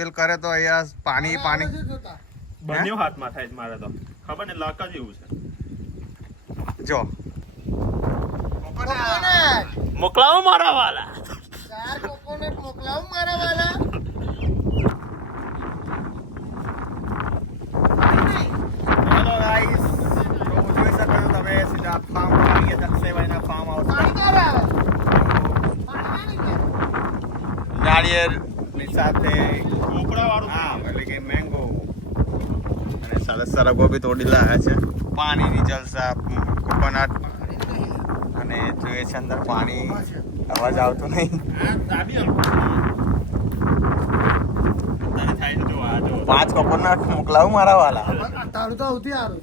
Feel કરે તો અહીંયા પાણી પાણી બંને હાથમાં થાય મારે તો ખબર ને લાકા જેવું છે જો મોકલાવો મારા વાલા મોકલાવો મારા વાલા હેલો ગાઈસ તો જોઈ શકો છો તમે સીધા ફાર્મ પર આવી ગયા દક્ષેભાઈના ફાર્મ હાઉસ નાળિયેરની સાથે ઢોકળાવાળું હા એટલે કે મેંગો અને સરસ સરગવો બી તોડી લાવ્યા છે પાણીની જલસા કોકોનટ અને જોઈએ છે અંદર પાણી અવાજ આવતો નહીં થાય છે જો આ જો 5 કોકોનટ મોકલાવું મારા વાલા તારું તો સૌથી સારું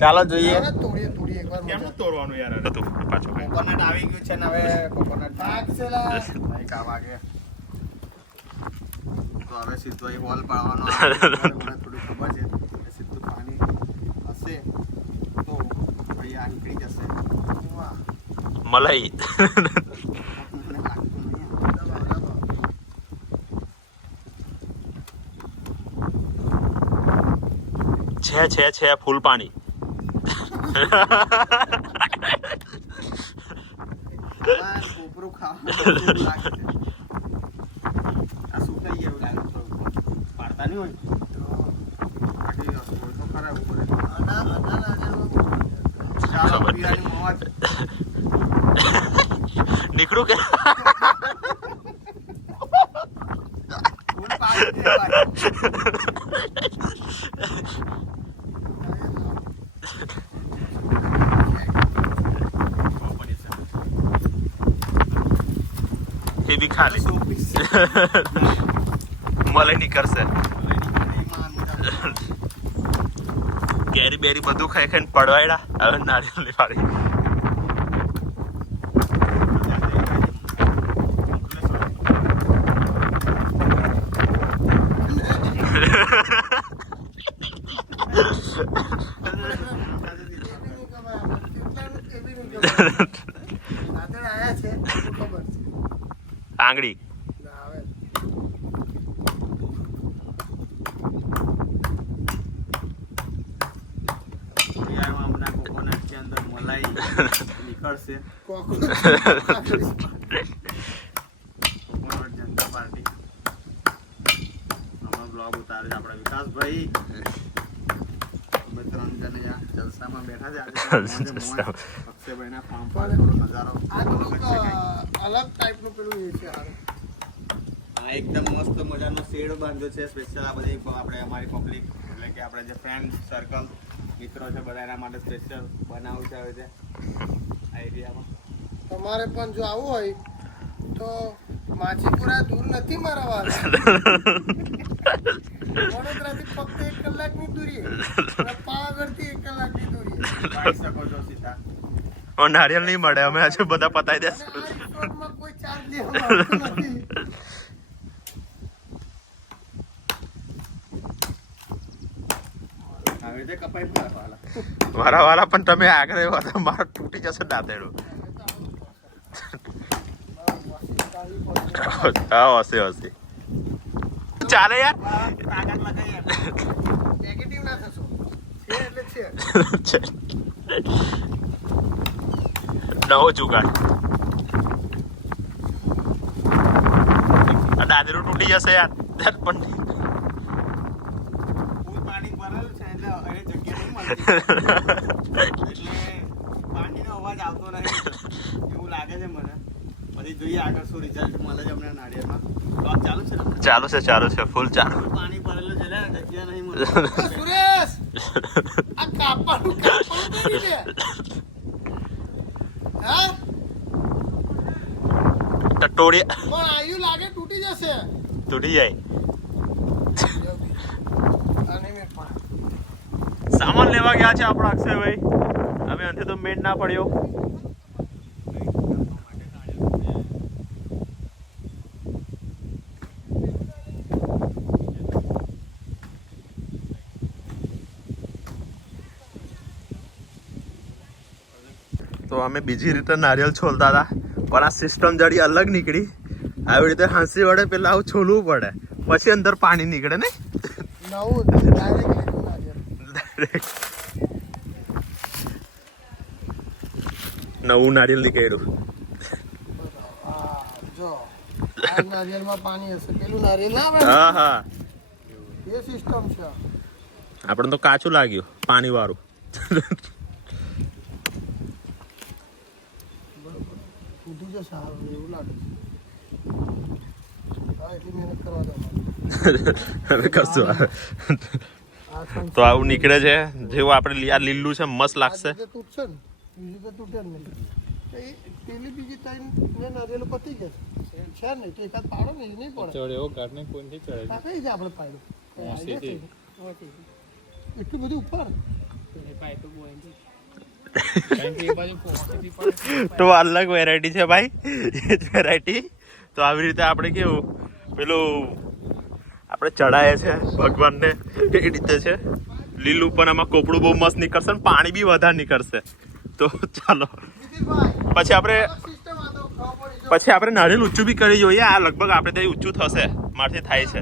ચાલો જોઈએ તોડીએ એકવાર કેમનું તોડવાનું યાર હતું પાછું કોકોનટ આવી ગયું છે ને હવે કોકોનટ ભાગ છે લા. ભાઈ કા વાગે તો હવે સીધો એ હોલ પાડવાનો આવે. મને થોડું ખબર છે કે સીધું પાણી હશે તો ભાઈ આ નીકળી જશે વાહ મલાઈ મને લાગતું નહીં છે ફૂલ પાણી બસ કોપરું ખાવાનું લાગે છે આ શું થઈ ગયું લાગે તો પાડતા નહીં હોય આખી હોય તો ખરાબ પડે ચાલો પિયાની મોજ નીકળું કે ફૂલ પાડી દે ભાઈ એ બી ખાલી મલાઈ નીકળશે કેરી બેરી બધું ખાઈ ખાઈને પડવાયડા હવે નારિયેળની પાડી આંગળી કોકોનટ के अंदर मलाई निकलશે કોકોનટ જનતા પાર્ટી હમણાં બ્લોગ ઉતારે છે આપણા વિકાસભાઈ અમે 3 જણ આ જલસામાં બેઠા છે આજે અક્ષયભાઈના ફાર્મ પર થોડો નજારો આ થોડુંક અલગ ટાઈપનું પેલું એ છે હારું. આ એકદમ મસ્ત મજાનો શેડ બાંધ્યો છે સ્પેશિયલ આ બધી આપણે અમારી પબ્લિક એટલે કે આપણે જે ફ્રેન્ડ સર્કલ મિત્રો છે બધા એના માટે સ્પેશિયલ બનાવ્યું છે હવે છે આ એરિયામાં તમારે પણ જો આવું હોય તો માછીપુરા દૂર નથી મારા વાળા વડોદરાથી ફક્ત 1 કલાકની દૂરી અને પાવાગઢથી 1 કલાકની દૂરી આવી શકો છો સીધા ઓ નારિયેળ નહીં મળે અમે આજે બધા પતાવી અને દેશું આ રિસોર્ટમાં કોઈ ચાર્જ લેવામાં આવતો નથી. હવે તે કપાઈ પડવાલા મારા વાળા પણ તમે આગળ એવા હતા મારા તૂટી જશે દાંતેડું હા હશે હશે ચાલે યાર આગળ લગાઈ નેગેટિવ ના થશો છે એટલે છે નવો જુગાડ આ દાદરું તૂટી જશે યાર પણ ફૂલ પાણી ભરેલું છે એટલે હવે જગ્યા નહીં મળતી એટલે પાણીનો અવાજ આવતો નહીં એવું લાગે છે મને પછી જોઈએ આગળ શું રિઝલ્ટ મળે છે અમને નાળિયેરમાં બ્લોગ ચાલુ છે ને ચાલુ છે ફૂલ ચાલુ ફૂલ પાણી ભરેલું છે એટલે જગ્યા નહીં મળતી સુરેશ આ કાપવાનું કરી દે હા ટટોડી પણ આયુ લાગે તૂટી જશે તૂટી જાય અને મેં પણ સામાન લેવા ગયા છે આપણા અક્ષયભાઈ હવે અંતે તો મેળ ના પડ્યો તો અમે બીજી રીતે નારિયેળ છોલતા હતા પણ આ સિસ્ટમ જડી અલગ નીકળી આવી રીતે હાંસી વડે પેલા આવું છોલવું પડે પછી અંદર પાણી નીકળે ને નવું ડાયરેક્ટ લીલું નારિયેળ. નવું નારિયેલ નીકળ્યું. હા જો આ નારિયેળમાં પાણી હશે પેલું નારિયેળ ના આવે હા હા એ સિસ્ટમ છે. આપણે તો કાચું લાગ્યું પાણી વાળું. ફૂટી જશે સારું એવું લાગે છે. હા એટલી મહેનત કરવા દો. હવે કશું આ તો આવું નીકળે છે જેવું આપણે આ લીલું છે મસ્ત લાગશે. તૂટશે ને બીજું તો તૂટે જ નહીં. તો એ પેલી બીજી ત્રણ ને નારિયેળ પતી જશે છે ને તો એકાદ પાડો ને એ નહીં પડે ચડે એવો ઘાટ ને કોઈ નથી ચડે કઈ છે આપણે પાડો સીધી. એટલું બધું ઉપર કારણ કે એ બાજુ પહોંચતી પડે. તો અલગ વેરાયટી છે ભાઈ વેરાયટી. તો આવી રીતે આપણે કેવું પેલું આપણે ચડાય છે ભગવાનને એ રીતે છે લીલું પણ આમાં કોપડું બહુ મસ્ત નીકળશે ને પાણી બી વધારે નીકળશે. તો ચાલો પછી આપણે નારિયેલ ઊંચું બી કરી જોઈએ. આ લગભગ આપણે ત્યાં ઊંચું થશે મારથી થાય છે.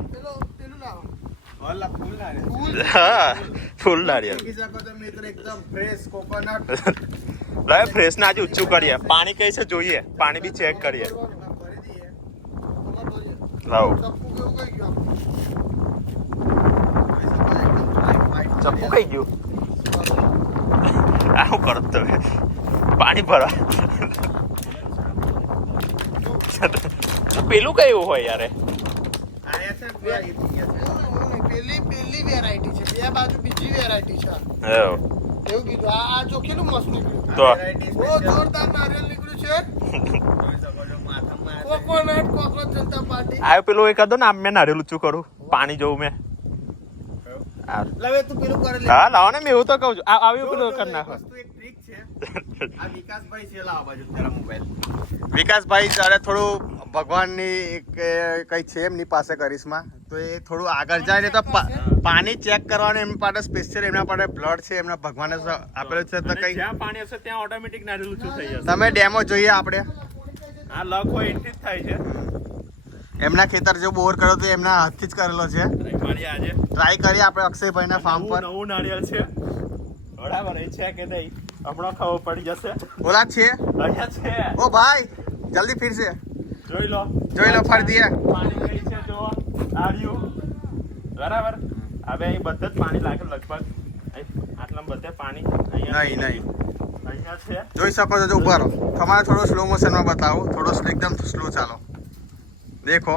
વાલા ફૂલ નારિયેળ. હા ફૂલ નારિયેળ જોઈ શકો છો મિત્રો એકદમ ફ્રેશ કોકોનટ. લાવે ફ્રેશ ને આજે ઊંચું કરીએ. પાણી કઈ છે જોઈએ. પાણી બી ચેક કરીએ. ભરી દઈએ. લાવો ચપ્પુ ચપ્પુ કેવું કઈ ગયું જોઈ શકો છો એકદમ white white કઈ ગયું. આવું કરો તમે પાણી ભરા. પેલું કયું હોય યાર. આયા છે બે આવી ગયા છે. પેલી વેરાયટી છે બે બાજુ બીજી વેરાયટી છે એવું એવું કીધું આ જો કેટલું મસ્ત નીકળ્યું. તો Variety બહુ special. જોરદાર નારિયેળ નીકળ્યું છે. જોઈ શકો છો માથામાં આ છે. કોકોનટ કોકરોચ જનતા પાર્ટી. આ પેલું એક હતો ને આમ મેં નારિયેલ ઊંચું કરું પાણી જોઉં મેં. હા લાવે તું પેલું કરી લે. હા લાવો ને મેં એવું તો કહું છું. આવ્યું પેલું જો, કરી એક નાખો. વસ્તુ એક trick છે. આ વિકાસભાઈ છે લાવો બાજુ તારા મોબાઈલ. વિકાસભાઈ ત્યારે થોડું ભગવાનની કઈ છે એમની પાસે કરિશ્મા તો એ થોડું આગળ જાય ને તો પાણી ચેક કરવાનું એમની પાસે સ્પેશિયલ એમના પાસે બ્લડ છે એમના ભગવાને આપેલું છે તો અને કઈ જ્યાં પાણી હશે ત્યાં ઓટોમેટિક નારિયેલ ઊંચું થઈ જશે. તમે ડેમો જોઈએ આપણે આ લક હોય એનથી જ થાય છે. એમના ખેતર જો બોર કર્યો તો એમના હાથથી જ કરેલો છે. મારી આજે ટ્રાય કરીએ આપણે અક્ષયભાઈના ફાર્મ પર. નવું નારિયેળ છે બરાબર એ છે કે નહીં હમણાં ખબર પડી જશે. ઓલા છે અહીંયા છે ઓ ભાઈ જલ્દી ફિરશે જોઈ લો ફરી દઈએ. પાણી કઈ છે જો આર્યું બરાબર. હવે અહીં બધે જ પાણી લાગે લગભગ આટલા બધે પાણી અહીંયા નહીં અહીંયા છે. જોઈ શકો છો જો ઉભા રહો તમારે થોડો સ્લો મોશનમાં બતાવો થોડો એકદમ સ્લો ચાલો દેખો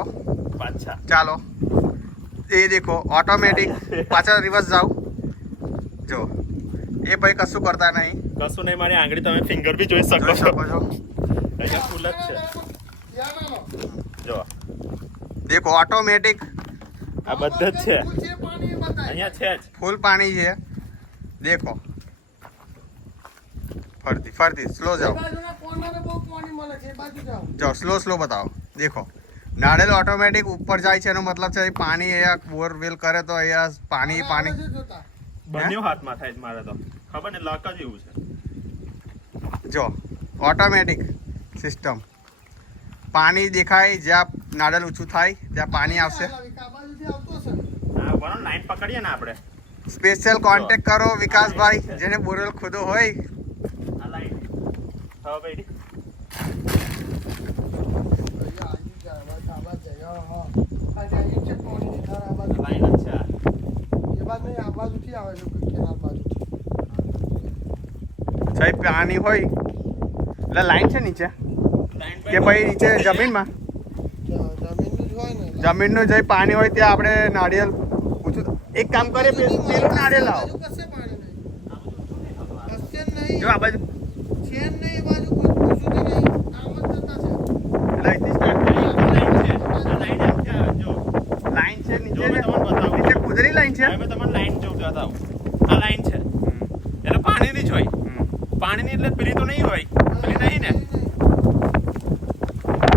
પાછા ચાલો એ દેખો ઓટોમેટિક પાછા રિવર્સ જાઓ જો એ ભાઈ કશું કરતા નહીં કશું નહીં મારી આંગળી તમે ફિંગર બી જોઈ શકો જોઈ છો. શકો છો અહીંયા ફૂલ જ છે જો દેખો ઓટોમેટિક આ બધે જ છે પાણી એ બતાય. અહીંયા છે જ. ફૂલ પાણી છે દેખો ફરતી સ્લો એ જાઓ બાજુના કોર્નરે બહુ પાણી મળે છે એ બાજુ જાઓ. જાઓ સ્લો બતાવો દેખો નાળેલ ઓટોમેટિક ઉપર જાય છે એનો મતલબ છે પાણી અહીંયા બોરવેલ કરે તો અહીંયા પાણી આવે પાણી છે જોતા. બંને હાથમાં થાય છે મારે તો ખબર ને લક જ એવું છે. જો ઓટોમેટિક સિસ્ટમ પાણી દેખાય જ્યાં નાળેલ ઊંચું થાય ત્યાં પાણી આવશે આ બાજુથી આવતો હશે ને. આ બરાબર લાઈન પકડીએ ને આપણે સ્પેશિયલ કોન્ટેક્ટ કરો વિકાસભાઈ જેને બોરવેલ ખુદો હોય આ લાઈન હવે ભાઈ અહીંયા આવી જાય, આ બાજુ જાય. હા, હા. આ જાય છે પાણીની ધાર આ બાજુ. લાઈન જ છે આ. એ બાજુ નહીં, આ બાજુથી આવે છે કોઈ કેનાલ બાજુથી. સાહેબ પાણી હોય એટલે લાઈન છે નીચે લાઈન કે ભાઈ નીચે જમીનમાં જમીનનું જ હોય ને. જમીનનું જે પાણી હોય ત્યાં આપણે નાળિયેર ઊંચું એક કામ કરીએ પેલું નાળિયેર લાવો બાજુ કશે પાણી નહીં. કશે નહીં. જો આ બાજુ છે જ નહીં એ બાજુ કોઈ પૂછ્યું જ નહીં. આમ જ જતા છે. એટલે અહીંથી start કરીએ. લાઈન છે નીચે જો મેં તમને બતાવું. નીચે કુદરી લાઈન છે હવે તમને લાઈન જોઉં બતાવું. આ લાઈન છે એટલે પાણીની જ હોય. પાણીની એટલે પેલી તો નહીં હોય પેલી નહીં ને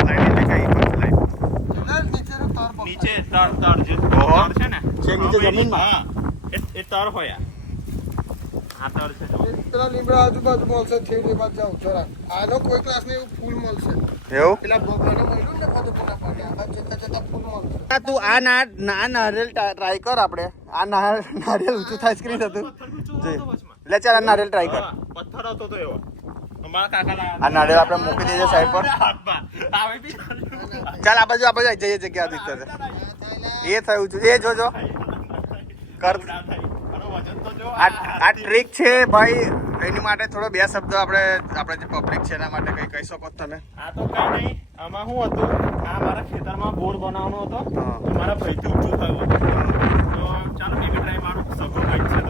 લાઈન એટલે કઈ લાઈન ના, નીચેનો તાર પકડાય. નીચે તર તર જે ઓહો. તર છે ને છે નીચે હા, જમીનમાં? હા એ તર હોય આ. આતર છે જો. પેલા લીમડા આજુબાજુ મળશે છે એ બાજુ જાઓ જરા આનો કોઈ ક્લાસ ને એવું ફૂલ મળશે એવું પેલા ભગવાને મળ્યું ને ફતેપુરના પાટે આગળ જતા જતા ફૂલ મળશે આ તું આ નારિયેલ ટ્રાય કર આપણે આ નારિયેલ ઊંચું થાય સ્ક્રીન હતું લે ચાલ આ નારિયેલ ટ્રાય કર હા, પથ્થર હતો તો એવો અમારા કાકા લાયા આ નારિયેલ આપણે મૂકી દઈએ સાઈડ પર હાથમાં. આવે બી ચાલ આ બાજુ જઈએ જગ્યા દિખતા એ થયું છે એ જોજો કર ના થાય. આનો વજન તો જો. આ ટ્રીક છે ભાઈ એની માટે થોડો બે શબ્દો આપણે જે પબ્લિક છે એના માટે કઈ કહી શકો તમે આ તો કઈ નહીં. આમાં શું હતું, આ મારા ખેતરમાં બોર બનાવવાનો હતો હા. તો મારા ભાઈથી ઊંચું થયું હતું. તો ચાલો એક ટ્રાય મારું સગો ભાઈ છે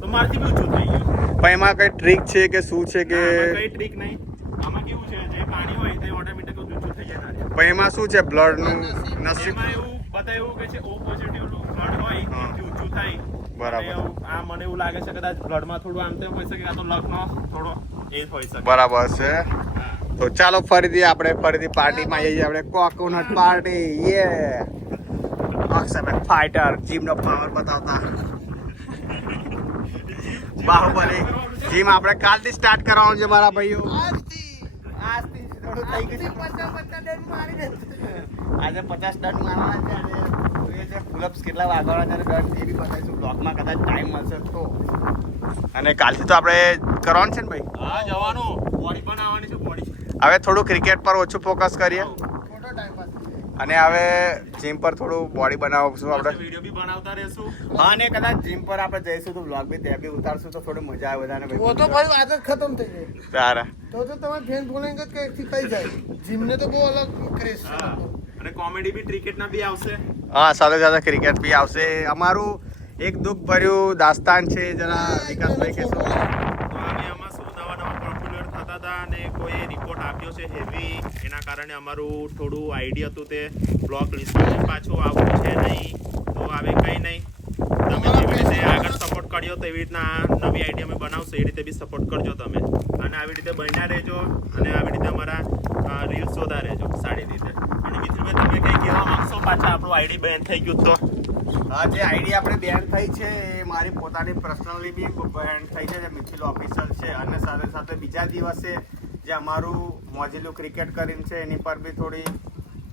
તો મારથી બી ઊંચું થઈ ગયું. પણ એમાં કઈ ટ્રીક છે કે શું છે કે આમાં કઈ ટ્રીક નહીં. આમાં કેવું છે, જે પાણી હોય તે ઓટોમેટિક ઊંચું થઈ જાય નારિયેળ. પણ એમાં શું છે બ્લડનું નસીબ એમાં એવું બધા એવું કે છે O પોઝિટિવ બ્લડ હોય હા. એથી ઊંચું થાય. બરાબર. અને આ મને એવું લાગે છે કદાચ બ્લડમાં થોડું આમ તેમ હોઈ શકે, આ તો લકનો થોડો એ હોઈ શકે. બરાબર છે હા. તો ચાલો ફરીથી પાર્ટીમાં જઈએ આપણે કોકોનટ પાર્ટી યે અક્ષરભાઈ ફાઇટર જીમનો પાવર બતાવતા બાહુબલી જીમ આપણે કાલથી સ્ટાર્ટ કરવાનું છે મારા ભાઈઓ આજથી શરૂ થઈ ગયું છે. આજે 50 ડન મારવાના છે અને જોઈએ છે પુલઅપ્સ કેટલા વાગવાના છે અને ડન એ બી બતાવીશું બ્લોગમાં કદાચ ટાઈમ મળશે તો અને કાલથી તો આપણે કરવાનું છે ને ભાઈ હા, જવાનું. બોડી બનાવવાની છે, બોડી. હવે થોડું ક્રિકેટ પર ઓછું ફોકસ કરીએ ખોટો ટાઈમ પાસ અને હવે જીમ પર થોડું બોડી બનાવશું આપણે વિડીયો બી બનાવતા રહેશું. હા અને કદાચ જીમ પર આપણે જઈશું તો વ્લોગ બી ત્યાં બી ઉતારશું તો થોડી મજા આવે બધાને वो तो भाई आदत खत्म થઈ ગઈ સારા તો તમારે ફેન ફોલોઈંગ જ કઈથી કઈ જાય જીમને તો બહુ અલગ ક્રેઝ છે હા. અને કોમેડી બી ક્રિકેટના બી આવશે. હા સાથે સાથે ક્રિકેટ બી આવશે અમારું એક દુઃખ ભર્યું દાસ્તાન છે જરા વિકાસભાઈ કહેશો તો અમે આમાં શું નવા પોપ્યુલર થતા હતા અને કોઈ રિપોર્ટ આપ્યો છે હેવી, એના કારણે અમારું થોડું આઈડી હતું તે બ્લોક લિસ્ટમાં પાછું આવવું છે નહીં. તો હવે કંઈ નહીં, તમે જેવી રીતે આગળ સપોર્ટ કર્યો તો એવી રીતના આ નવી આઈડી અમે બનાવશું એ રીતે બી સપોર્ટ કરજો તમે. અને આવી રીતે બન્યા રહેજો અને આવી રીતે અમારા રીલ્સ જોતા રહેજો સારી રીતે. અને મિત્રભાઈ તમે કંઈ કહેવા માંગશો પાછા આપણું આઈડી બેન થઈ ગયું તો? હા જે આઈડી આપણે બેન થઈ છે એ મારી પોતાની પર્સનલી બી બેન થઈ છે જે મિથિલ ઓફિશિયલ છે અને સાથે સાથે બીજા દિવસે જે અમારું મોજીલું ક્રિકેટ કરીને છે એની પર બી થોડી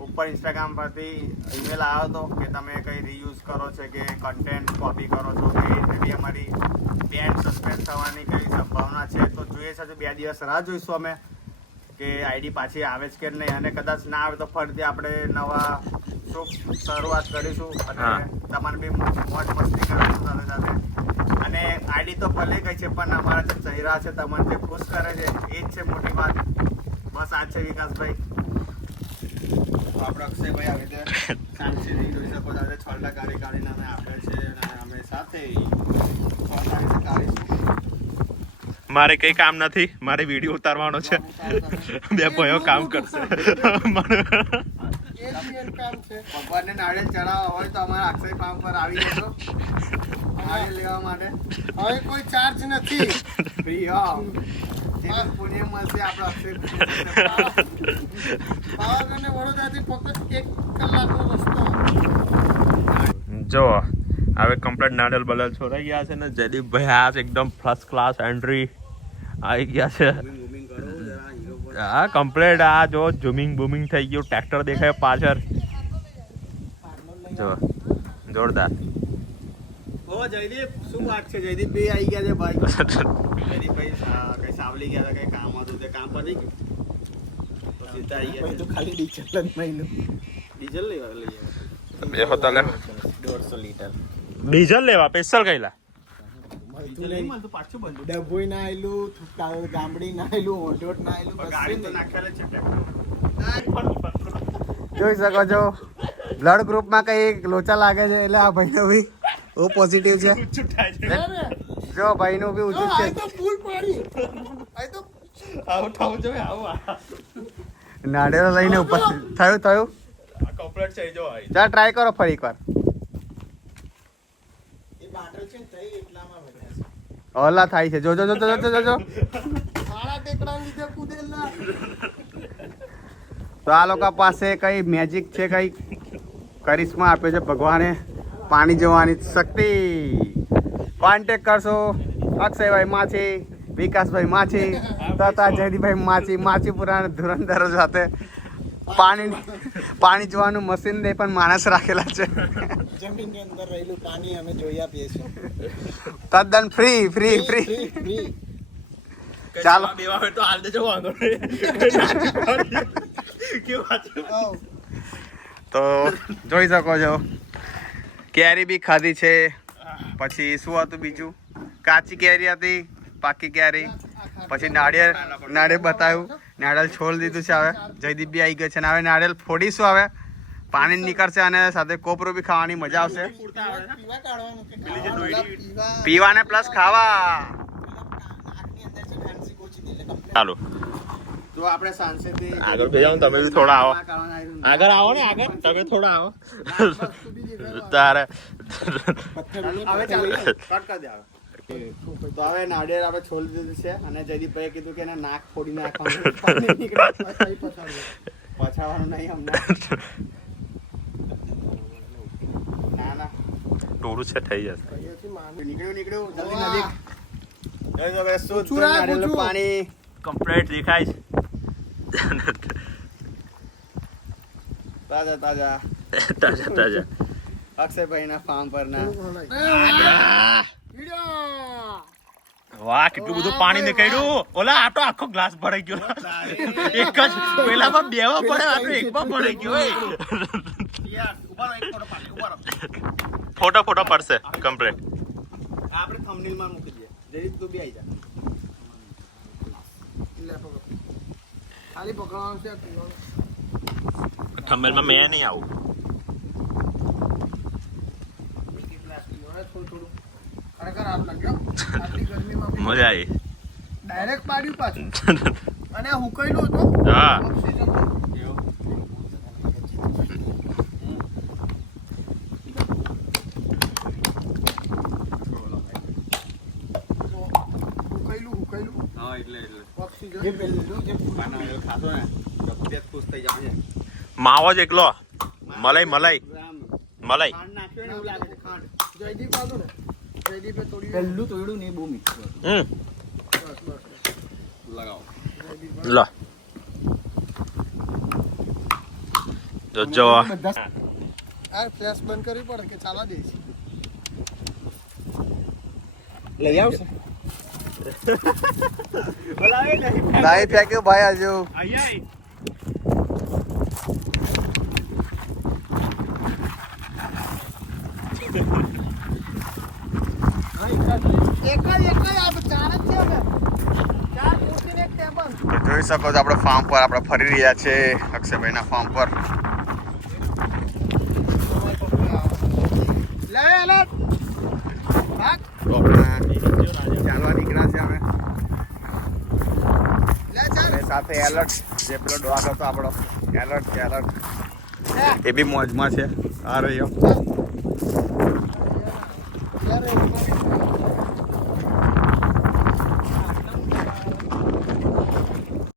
ઉપર ઇન્સ્ટાગ્રામ પરથી ઈમેલ આવ્યો હતો કે તમે કંઈ રીયુઝ કરો છો કે કન્ટેન્ટ કોપી કરો છો તો એ રીતે બી અમારી બેન સસ્પેન્ડ થવાની કંઈ સંભાવના છે તો જોઈએ છે 2 દિવસ રાહ જોઈશું અમે કે આઈડી પાછી આવે છે કે નહીં અને કદાચ ના આવે તો ફરીથી આપણે નવા શુભ શરૂઆત કરીશું અને હા. તમારે બી મોજ મસ્તી કરશું સાથે સાથે અને આઈડી તો ભલે ગઈ છે પણ અમારા જે ચહેરા છે તમને જે ખુશ કરે છે એ જ છે મોટી વાત બસ આ છે વિકાસભાઈ તો આપણે અક્ષયભાઈ આવી રીતે શાંતિથી જોઈ શકો છો આજે 6 કાઢી કાઢીને અમે આપે છે અને અમે સાથે 6 તારીખે કાઢીશું મારે કંઈ કામ નથી, મારે વિડીયો ઉતારવાનો છે. બે ભાઈઓ કામ કરશે. એ જ મેન કામ છે ભગવાનને નાળિયેર ચડાવવા હોય તો અમારા અક્ષય ફાર્મ પર આવી જજો નાળિયેર લેવા માટે હવે કોઈ ચાર્જ નથી ફ્રી જે પુણ્ય મળશે આપણે અક્ષય પાવાગઢ અને વડોદરાથી ફક્ત 1 કલાકનો રસ્તો જો હવે કમ્પ્લીટ નાડલ બલલ છોડાઈ ગયા છે ને જયદીપભાઈ આ એકદમ ફર્સ્ટ ક્લાસ એન્ટ્રી આવી ગયા છે. હા કમ્પ્લીટ આ જો ઝૂમિંગ બૂમિંગ થઈ ગયું, ટ્રેક્ટર દેખાય પાછળ. જો જોરદાર. ઓ જયદીપ શું વાત છે જયદીપભાઈ આવી ગયા છે ભાઈ જયદીપભાઈ કઈ સાવલી ગયા હતા કઈ કામ હતું તે કામ પતી ગયું તો સીધા આવી ગયા તો ખાલી ડીઝલ જ મહિનો ડીઝલ લઈ બે હોતા લે 150 લીટર ડીઝલ લેવા સ્પેશિયલ કઈલા નહીં મળતું પાછું બંધ ડભોઈ ના આવેલું ગામડી ના આવેલું ઓઢોટ ના ગાડી તો નાખેલ જ છે જોઈ શકો છો બ્લડ ગ્રુપમાં કઈ લોચા લાગે છે એટલે આ ભાઈનો બી ઓ પોઝિટિવ છે જો ભાઈનું બી ઊંચું છે તો ફૂલ પાડી આ તો આવું થવું જોઈએ આવું નાળિયેર લઈને ઉપર થયું કમ્પ્લીટ છે જો ચાલ ટ્રાય કરો ફરી એકવાર એ બાટલ છે ને થઈ એટલામાં વધ્યા ઓલા થાય છે જો જો જો જો જો જો સાડા ટેકડા લીધે કુદેલા તો આ લોકો પાસે કઈ મેજિક છે કઈ કરિશ્મા આપ્યો છે ભગવાને પાણી જવાની શક્તિ કોન્ટેક્ટ કરશો અક્ષયભાઈ માછી, વિકાસભાઈ માછી તથા જયદીપભાઈ માછી, માછીપુરા ધુરંધરો સાથે પાણી જોવાનું મશીન ને પણ માણસ રાખેલા છે. જમીનની અંદર રહેલું પાણી અમે જોઈ આપીએ છીએ. તદ્દન ફ્રી. ચાલો બેવા હોય તો હાલ દેજો વાંધો તો જોઈ શકો છો કેરી બી ખાધી છે. પછી શું હતું બીજું? કાચી કેરી હતી, પાકી કેરી, પછી નાળિયેર બતાવ્યું, નાળિયેર છોડ દીધું છે. હવે જયદીપ બી આવી ગયો છે ને હવે નાળિયેર ફોડીશું. હવે પાણી નીકળશે અને સાથે કોપરો બી ખાવાની મજા આવશે. પીવા કાઢવાનું કે ખાવા, પીવાને પ્લસ ખાવા. નાકની અંદર છે ખાંસી ગોચી દે એટલે complete. ચાલો તો આપણે સાંજેથી આગળ બે જાઓ, તમે બી થોડા આવો. આગળ આવો ને, આગળ તમે થોડા આવો. તારે હવે ચાલો કટ કરી દે. તો હવે નાળિયેર આપણે છોડી દીધું છે અને જયદીપભાઈએ કીધું કે એના નાક ફોડી નાખવાનું, પાણી નીકળે. પછાડવાનું નહીં અમને. ના ટોળું છે થઈ જશે. નીકળ્યું જલ્દી નજીક. શુદ્ધ પૂછું રા, નાળિયેરનું પૂછું. પાણી કમ્પ્લીટ દેખાય છે. તાજા તાજા અક્ષયભાઈના ફાર્મ પરના. વાહ, કેટલું બધું પાણી નીકળ્યું. ઓલા આ તો આખો ગ્લાસ ભરાઈ ગયો. એક જ પેલામાં બેવા પડે, આ તો એકમાં ભરાઈ ગયો. ફોટો પડશે કમ્પ્લીટ. આપણે થંબનેલમાં મૂકી દઈએ. જયદીપ તું બી આવી જા. લે પકડો. ખાલી પકડવાનું છે, પીવાનું. થંબનેલમાં મેં નહીં આવું. થોડું ખરેખર આપ લાગ્યો આટલી ગરમીમાં બી મજા આવી. ડાયરેક્ટ પાડ્યું પાછું અને આ હુકાયેલું હતું. હા. ઓક્સિજન હુકાયેલું હા એટલે ઓક્સિજન પાના ખાશો ને તબિયત ખુશ થઈ જાય છે. માવો જ એકલો. મલાઈ આમ મલાઈ. ખાંડ નાખ્યો ને એવું લાગે છે. ખાંડ જયદીપ આલો ને જયદીપે થોડી પહેલું તોડ્યું ને બહુ મીઠું હમ બસ લગાવો. જયદીપ લો જો આ ફ્લેશ બંધ કરવી પડે કે ચાલવા દઈશ. લઈ આવશે નહીં ફેંક્યું ભાઈ હજુ. એક જ આ ચાર જ છે અમે. ચાર ખુરશી ને એક ટેબલ. તો જોઈ શકો છો આપણે ફાર્મ પર આપણે ફરી રહ્યા છે અક્ષયભાઈના ફાર્મ પર. લે લે ભાગ તો આપણે ચાલવા નીકળ્યા છે અમે. લે ચાલ અને સાથે એલર્ટ જે પેલો ડોગ હતો આપણો એલર્ટ એ બી મોજમાં છે. આ રહ્યો